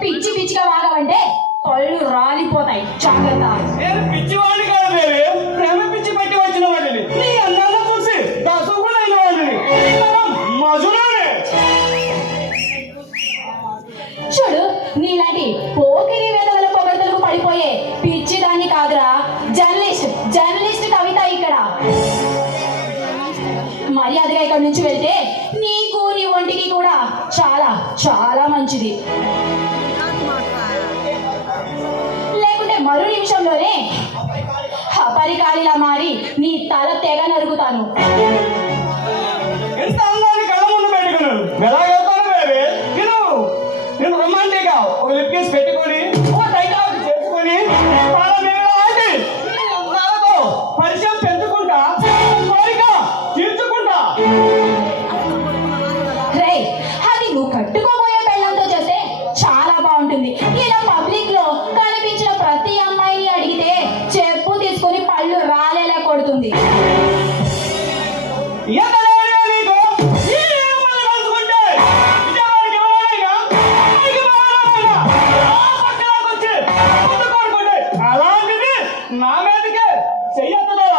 పిచ్చి పిచ్చిగా వాగవంటే పళ్ళు రాలిపోతాయి. జాగ్రత్త. నేను పిచ్చివాడిని కాదు బేబీ, ప్రేమ పిచ్చి పట్టి వచ్చిన వాడిని. నీ అందాన్ని చూసి దశకుడైన వాడిని. మజురానే. చూడు, నీలాంటి పోకిరి వేదవల పొగడతలకు పడిపోయే పిచ్చిదాన్ని కాదురా, జర్నలిస్ట్ కవిత ఇక్కడ. మర్యాదగా ఇక్కడ నుంచి వెళ్తే నీకు నీ ఒంటికి కూడా చాలా చాలా మంచిది. లేకుంటే మరో నిమిషంలోనే అపరికారిలా మారి నీ తల తెగ నరుగుతాను. ఎంత అందాన్ని కళ్ళ ముందు పెట్టుకున్నాను. ఎలా వెళ్తాను బేబీ? నేను రొమాంటిక్గా ఒక లిప్ కిస్ పెట్టుకొని ఒక డైలాగ్ చేసుకొని వాళ్ళ మీద ఆడి నీ అందాలతో పరిచయం పెంచుకుంటా, కోరిక తీర్చుకుంటా. రే, అది నువ్వు కట్టుకోబోయే పెళ్ళంతో చేస్తే చాలా బాగుంటుంది. ఇలా పబ్లిక్ లో కనిపించిన ప్రతి అమ్మాయిని అడిగితే చెప్పు తీసుకొని పళ్ళు రాలేలా కొడుతుంది. నా మీదకే చెయ్యొద్దా?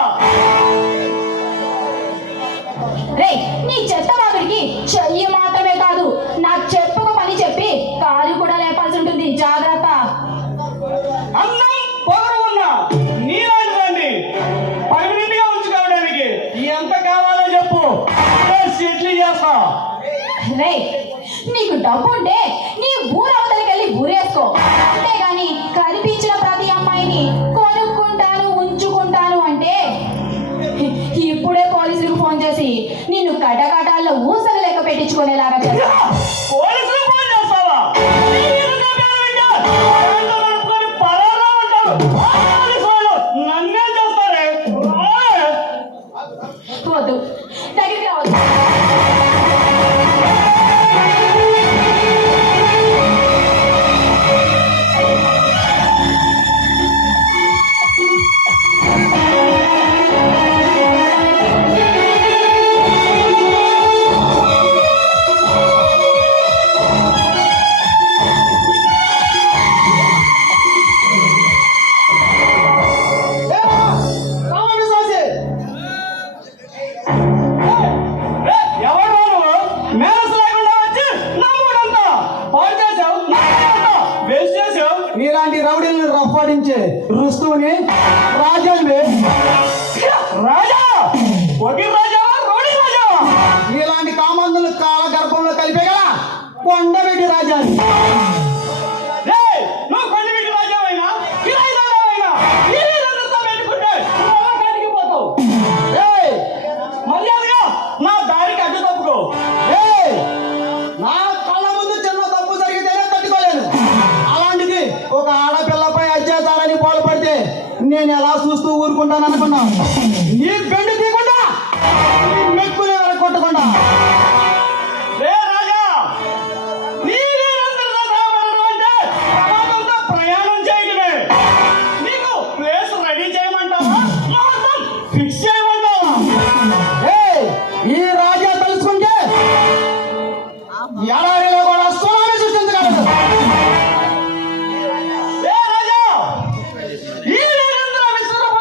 రే, నీ చెత్త వాగుడికి చెయ్యి మాత్రమే కాదు, నా చెప్పుకు పని చెప్పి కాలు కూడా లేపాల్సి ఉంటుంది. జాగ్రత్త. అన్నం పొగరు ఉన్నా నీలాంటిదండి పర్మనెంట్ గా ఉంచుకోవడానికి ఎంత కావాలో చెప్పు, సెటిల్ చేస్తా. రే, నీకు డబ్బు ఉంటే నీ ఊరవతలకి వెళ్ళి ఊరేసుకో. అంతేగాని కనిపించిన ప్రతి అమ్మాయిని కొనుక్కుంటాను ఉంచుకుంటాను అంటే ఇప్పుడే పోలీసులకు ఫోన్ చేసి నిన్ను కటకటాల్లో ఊసలు లెక్క పెట్టించుకునేలాగా చేస్తా. పోలీసులు ఫోన్ చేస్తావా? పరారా ఉంటారు నన్నేం చేస్తారే? వద్దు, దగ్గరికి రావద్దు. నీలాంటి రౌడీలను రఫాడించే రుస్తువుని రాజాన్ని రాజా రాజా రోడి రాజా నీలాంటి కామందులు కాల గర్భంలో కలిపేగల కొండవీటి రాజాన్ని. నువ్వు కొండవీటి రాజావైనా కిరాయిదారైనా పెట్టుకుంటే పోతావు. మర్యాదగా నా దారికి అడ్డు తప్పుకో. నా కళ్ళ ముందు చిన్న తప్పు జరిగితేనే తట్టుకోలేను. అలాంటిది ఒక ఆడపిల్లపై అత్యాచారాన్ని పాల్పడితే నేను ఎలా చూస్తూ ఊరుకుంటాను అనుకున్నా? నీ బెండు తీయకుండా నీ మెక్కుని కొట్టకుండా. రాజా అంటే ప్రమాదంతో ప్రయాణం చేయడమే. నీకు ప్లేస్ రెడీ చేయమంటావా? ఫిక్స్